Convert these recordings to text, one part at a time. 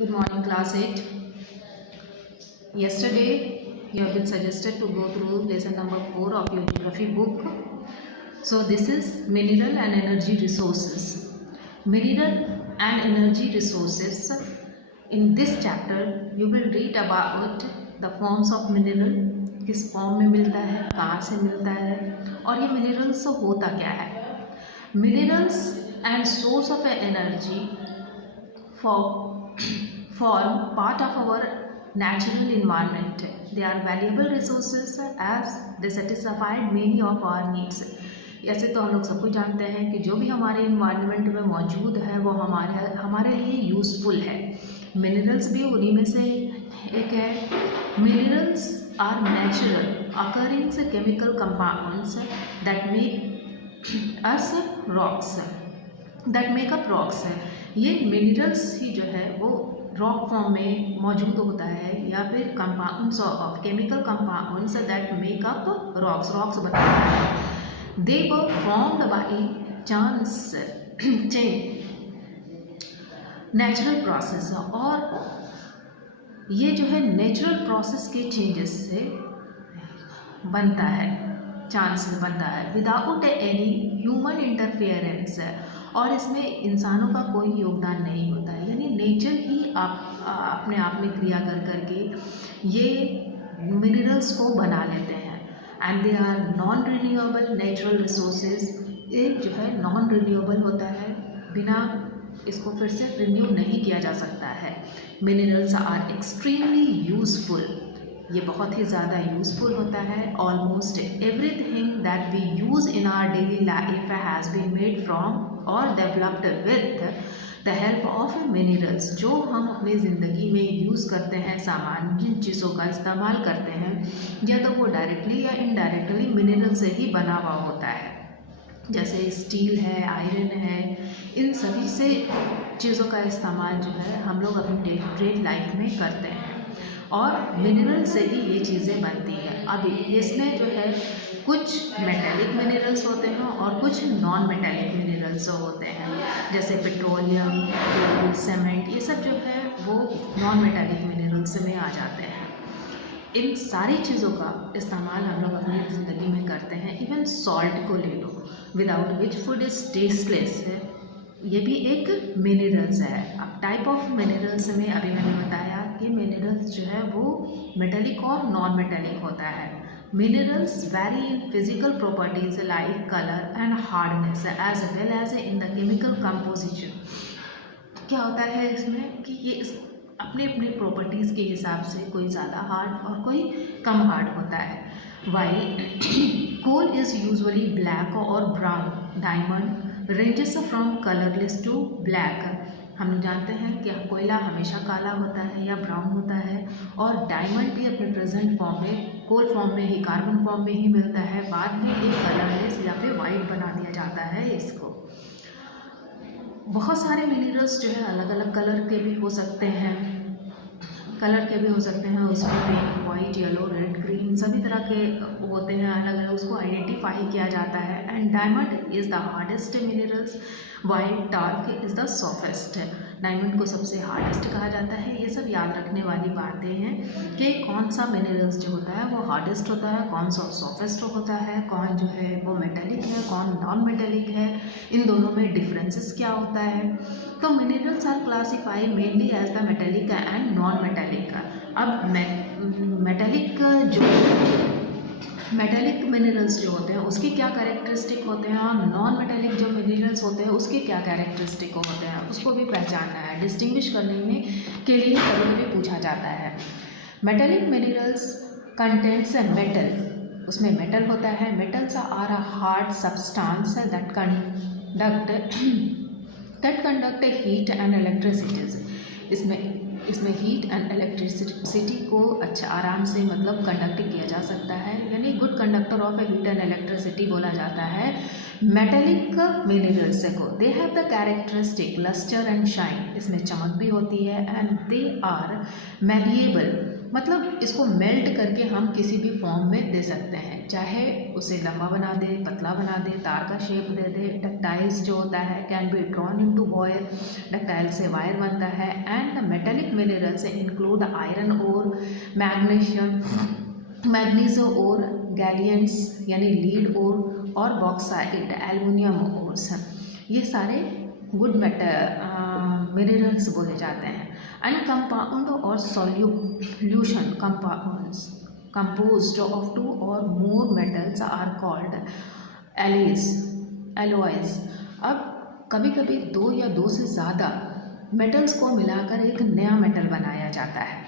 Good morning, class 8. Yesterday, you have been suggested to go through lesson number 4 of your geography book. So, this is mineral and energy resources. Mineral and energy resources. In this chapter, you will read about the forms of mineral, किस form में मिलता है, कहाँ से मिलता है और ये मिनरल्स होता क्या है. Minerals and source of energy form part of our natural environment. They are valuable resources as they satisfy many of our needs. ऐसे तो हम लोग सब कुछ जानते हैं कि जो भी हमारे इन्वायरमेंट में मौजूद है वो हमारे लिए यूज़फुल है. मिनरल्स भी उन्हीं में से एक है. Minerals are natural occurring chemical compounds that make us rocks. That make up rocks है. ये मिनरल्स ही जो है वो रॉक फॉर्म में मौजूद होता है या फिर compounds of chemical compounds that make up rocks बताता है. They were formed by chance natural process. और ये जो है नेचुरल प्रोसेस के चेंजेस से बनता है, चांस में बनता है विदाउट एनी ह्यूमन इंटरफेरेंस. और इसमें इंसानों का कोई योगदान नहीं होता है, यानी नेचर ही अपने आप में क्रिया करके ये मिनरल्स को बना लेते हैं. And they are non renewable natural resources. एक जो है नॉन रिन्यूएबल होता है, बिना इसको फिर से रिन्यू नहीं किया जा सकता है. Minerals are extremely useful. ये बहुत ही ज़्यादा यूज़फुल होता है. Almost everything that we use in our daily life has been made from और developed with the help of minerals. जो हम अपनी ज़िंदगी में यूज़ करते हैं, सामान जिन चीज़ों का इस्तेमाल करते हैं, या तो वो डायरेक्टली या इनडायरेक्टली मिनरल से ही बना हुआ होता है. जैसे स्टील है, आयरन है, इन सभी से चीज़ों का इस्तेमाल जो है हम लोग अपनी डे टू डे लाइफ में करते हैं और मिनरल से ही ये चीज़ें बनती हैं. अभी इसमें जो है कुछ मेटेलिक मिनरल्स होते हैं और कुछ नॉन मेटेलिक मिनरल्स होते हैं. जैसे पेट्रोलियम, सीमेंट, ये सब जो है वो नॉन मेटेलिक मिनरल्स में आ जाते हैं. इन सारी चीज़ों का इस्तेमाल हम लोग अपनी ज़िंदगी में करते हैं. इवन सॉल्ट को ले लो, without which food is tasteless है, ये भी एक मिनरल्स है. अब टाइप ऑफ मिनरल्स में अभी मैंने बताया कि मिनरल्स जो है वो मेटेलिक और नॉन मेटेलिक होता है. Minerals vary in physical properties like colour and hardness as well as in the chemical composition. क्या होता है इसमें कि ये अपने अपने प्रॉपर्टीज़ के हिसाब से कोई ज़्यादा हार्ड और कोई कम हार्ड होता है. While coal is usually black और brown. Diamond ranges from colourless to black. हम जानते हैं कि कोयला हमेशा काला होता है या ब्राउन होता है, और डायमंड भी अपने प्रेजेंट फॉर्म में कोल फॉर्म में ही, कार्बन फॉर्म में ही मिलता है. बाद में ये कलरलेस या फिर वाइट बना दिया जाता है इसको. बहुत सारे मिनरल्स जो है अलग अलग कलर के भी हो सकते हैं, उसमें pink, white, yellow, red, green सभी तरह के होते हैं. अलग अलग उसको आइडेंटिफाई किया जाता है. And diamond is the hardest minerals, white dark is the softest. Diamond को सबसे हार्डेस्ट कहा जाता है. ये सब याद रखने वाली बातें हैं कि कौन सा मिनरल्स जो होता है वो हार्डेस्ट होता है, कौन सा सॉफ्टेस्ट होता है, कौन जो है वो मेटेलिक है, कौन नॉन मेटेलिक है, इन दोनों में डिफरेंसेस क्या होता है. तो minerals are classify mainly as the metallic and non metallic. अब मेटेलिक मिनरल्स जो होते हैं उसके क्या कैरेक्टरिस्टिक होते हैं और नॉन मेटेलिक जो मिनरल्स होते हैं उसके क्या कैरेक्टरिस्टिक होते हैं, उसको भी पहचानना है. डिस्टिंग्विश करने में के लिए कभी भी पूछा जाता है. Metallic minerals contents metal. उसमें मेटल होता है. Metals are a hard substance that conduct heat and electricity. इसमें हीट एंड इलेक्ट्रिसिटी को अच्छा आराम से कंडक्ट किया जा सकता है, यानी good conductor of heat and electricity बोला जाता है मेटेलिक मिनरल्स को they have the characteristic lustre and shine, इसमें चमक भी होती है, एंड दे आर मैलिएबल, मतलब इसको मेल्ट करके हम किसी भी फॉर्म में दे सकते हैं, चाहे उसे लंबा बना दे, पतला बना दे, तार का शेप दे दे। डक्टाइल्स जो होता है can be drawn into wire, ductile से वायर बनता है। And the metallic minerals include iron और मैग्नीशियम, मैग्नीशियम और गैलियंस यानी लीड और बॉक्साइट, एल्युमिनियम ओर्स, ये सारे गुड मिनरल्स बोले जाते हैं। एंड कंपाउंड और solution compounds composed of 2 or more metals are called alloys। अब कभी कभी 2 या 2 से ज़्यादा मेटल्स को मिलाकर एक नया मेटल बनाया जाता है,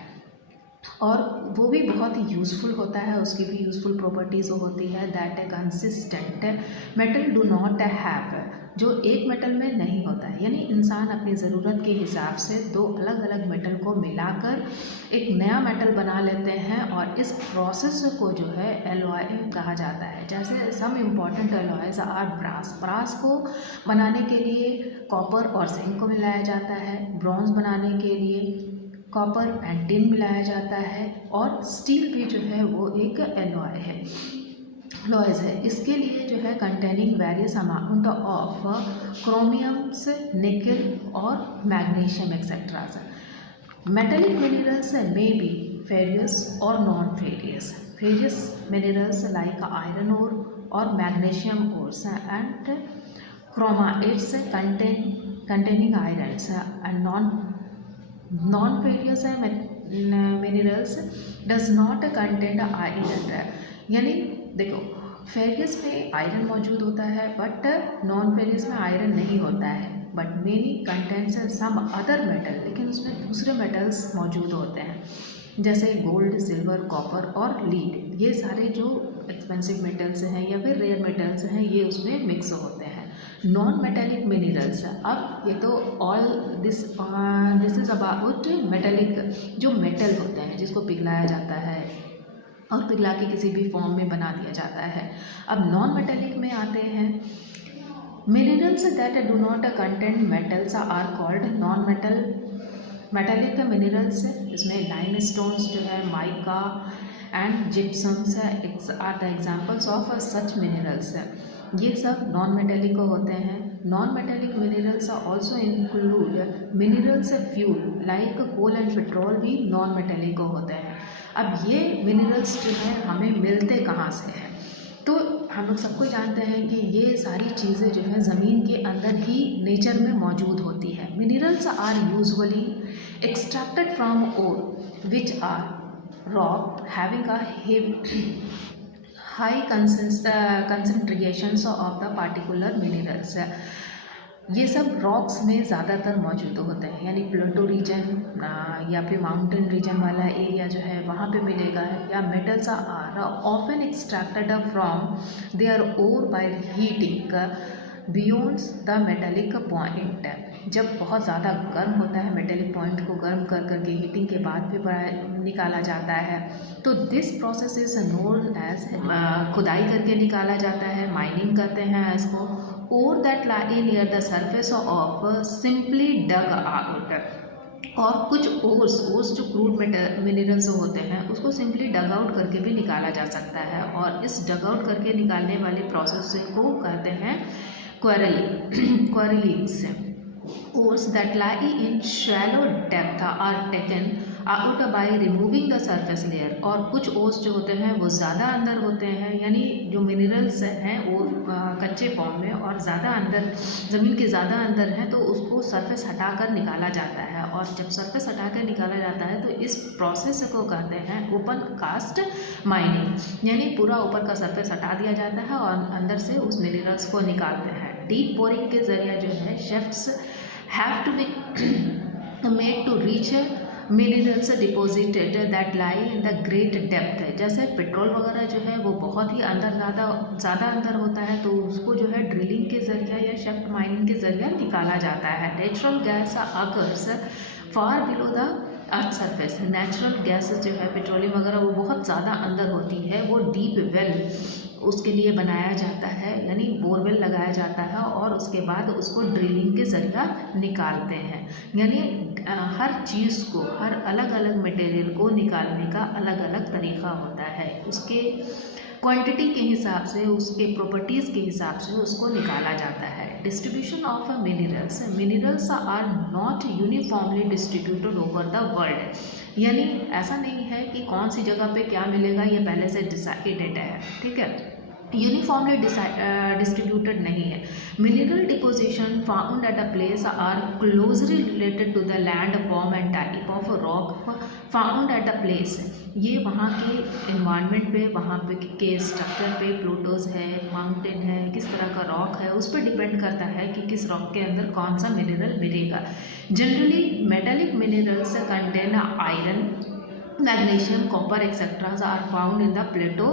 और वो भी बहुत ही यूज़फुल होता है, उसकी भी यूज़फुल प्रॉपर्टीज़ होती है। That A consistent metal do not have, जो एक मेटल में नहीं होता है, यानी इंसान अपनी ज़रूरत के हिसाब से 2 अलग अलग मेटल को मिलाकर एक नया मेटल बना लेते हैं, और इस प्रोसेस को जो है एलॉय कहा जाता है। जैसे some important alloys are brass, brass को बनाने के लिए कॉपर और जिंक को मिलाया जाता है, ब्रॉन्ज बनाने के लिए कॉपर एंड टिन मिलाया जाता है, और स्टील भी जो है वो एक एलॉय है, लॉयज है। इसके लिए जो है containing various amount of chromiums, nickel और magnesium etcetera. Metallic minerals may be ferrous और non ferrous. Ferrous minerals like iron ore और magnesium ores and chromites containing irons, and non-ferrous minerals does not contain iron। यानी देखो, furious में iron मौजूद होता है but non ferrous में iron नहीं होता है, but many contents some other metal, लेकिन उसमें दूसरे मेटल्स मौजूद होते हैं, जैसे गोल्ड, सिल्वर, कॉपर और लीड। ये सारे जो एक्सपेंसिव मेटल्स हैं या फिर रेयर मेटल्स हैं, ये उसमें मिक्स होते हैं। नॉन मेटेलिक मिनरल्स, अब ये तो all this is about metallic, जो मेटल होते हैं जिसको पिघलाया जाता है और पिघला के किसी भी फॉर्म में बना दिया जाता है। अब नॉन मेटेलिक में आते हैं। Minerals that do not contain metals are called non metallic minerals. इसमें लाइम स्टोन्स जो है, mica and gypsums are the examples of such minerals. ये सब नॉन मेटेलिक होते हैं। Non metallic minerals also include minerals fuel like coal and petrol, भी non metallic होते हैं। अब ये मिनरल्स जो है हमें मिलते कहाँ से हैं, तो हम लोग सबको जानते हैं कि ये सारी चीज़ें जो है ज़मीन के अंदर ही नेचर में मौजूद होती है। Minerals are usually extracted from ore which are rock having a high concentrations of the particular minerals. ये सब रॉक्स में ज़्यादातर मौजूद होते हैं, यानी प्लेटो रीजन या फिर माउंटेन रीजन वाला एरिया जो है वहाँ पे मिलेगा। या metals are often extracted from their ore by heating beyond the metallic point. जब बहुत ज़्यादा गर्म होता है, मेटेलिक पॉइंट को गर्म कर करके हीटिंग के बाद भी निकाला जाता है, तो this process is known as, खुदाई करके निकाला जाता है, माइनिंग करते हैं इसको। और that lie near the surface of simply dug out. और कुछ ओर्स जो क्रूड मिनरल्स होते हैं उसको सिंपली डग आउट करके भी निकाला जा सकता है, और इस डग आउट करके निकालने वाले प्रोसेस को कहते हैं क्वेरलिंग्स। Ores that lie in shallow depth are taken out by removing the surface layer। और कुछ ओर्स जो होते हैं वो ज़्यादा अंदर होते हैं, यानी जो मिनरल्स हैं वो कच्चे फॉर्म में और ज़्यादा अंदर, ज़मीन के ज़्यादा अंदर है, तो उसको सरफेस हटाकर निकाला जाता है। और जब सरफेस हटाकर निकाला जाता है तो इस प्रोसेस को कहते हैं ओपन कास्ट माइनिंग, यानी पूरा ऊपर का सरफेस हटा दिया जाता है और अंदर से उस मिनरल्स को निकालते हैं। डीप बोरिंग के ज़रिए जो है शेफ्ट्स have to be made to reach minerals deposited that lie in the great depth। जैसे पेट्रोल वगैरह जो है वो बहुत ही अंदर ज़्यादा अंदर होता है, तो उसको जो है ड्रिलिंग के ज़रिए या शेफ्ट माइनिंग के ज़रिए निकाला जाता है। Natural gas occurs far below the earth surface natural gases जो है पेट्रोलियम वगैरह वो बहुत ज़्यादा अंदर होती है, वो डीप वेल उसके लिए बनाया जाता है, यानी बोरवेल लगाया जाता है और उसके बाद उसको ड्रिलिंग के ज़रिया निकालते हैं। यानी हर चीज़ को, हर अलग अलग मटेरियल को निकालने का अलग अलग तरीका होता है, उसके क्वांटिटी के हिसाब से, उसके प्रॉपर्टीज़ के हिसाब से उसको निकाला जाता है। Distribution of minerals are not uniformly distributed over the world, यानी ऐसा नहीं है कि कौन सी जगह पे क्या मिलेगा ये पहले से डिसाइडेड है, ठीक है, यूनिफॉर्मली डिस्ट्रीब्यूटेड नहीं है। Mineral deposition found at a place are closely related to the land form and type of rock found at a place, ये वहाँ के इन्वायरमेंट पे, वहाँ पे के स्ट्रक्चर पे, प्लूटोज है, माउंटेन है, किस तरह का रॉक है, उस पर डिपेंड करता है कि किस रॉक के अंदर कौन सा मिनरल मिलेगा। Generally metallic minerals contain iron, magnesium, copper, etc. are found in the plateau,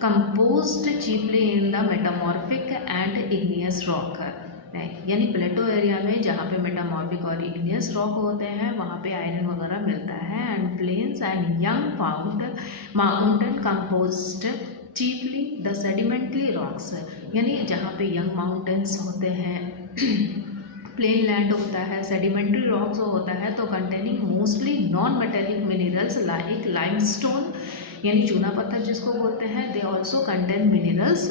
composed chiefly in the metamorphic and igneous rock। यानी प्लेटो एरिया में जहाँ पे मेटामॉर्फिक और इग्नियस रॉक होते हैं वहाँ पे आयरन वगैरह मिलता है। And plains and young found mountain composed chiefly the sedimentary rocks, यानी जहाँ पे यंग माउंटेन्स होते हैं, प्लेन लैंड होता है, सेडिमेंट्री रॉक्स होता है, तो containing mostly non metallic minerals like limestone, यानी चूना पत्थर जिसको बोलते हैं। They also contain minerals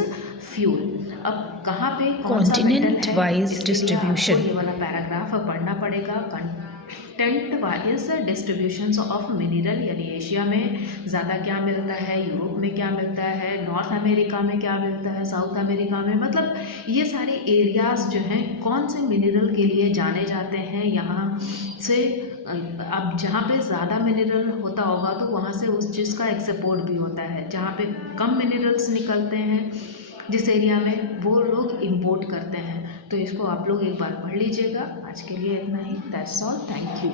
fuel. अब कहाँ पे कौन सा मेटल है, वाइज डिस्ट्रीब्यूशन, ये वाला पैराग्राफ पढ़ना पड़ेगा। Content wise distributions of mineral, यानी एशिया में ज़्यादा क्या मिलता है, यूरोप में क्या मिलता है, नॉर्थ अमेरिका में क्या मिलता है, साउथ अमेरिका में, मतलब ये सारे एरियाज़ जो हैं कौन से मिनरल के लिए जाने जाते हैं। यहाँ से अब जहाँ पे ज़्यादा मिनरल होता होगा तो वहाँ से उस चीज़ का एक्सपोर्ट भी होता है, जहाँ पे कम मिनरल्स निकलते हैं जिस एरिया में, वो लोग इंपोर्ट करते हैं। तो इसको आप लोग एक बार पढ़ लीजिएगा। आज के लिए इतना ही, दैट्स ऑल, थैंक यू।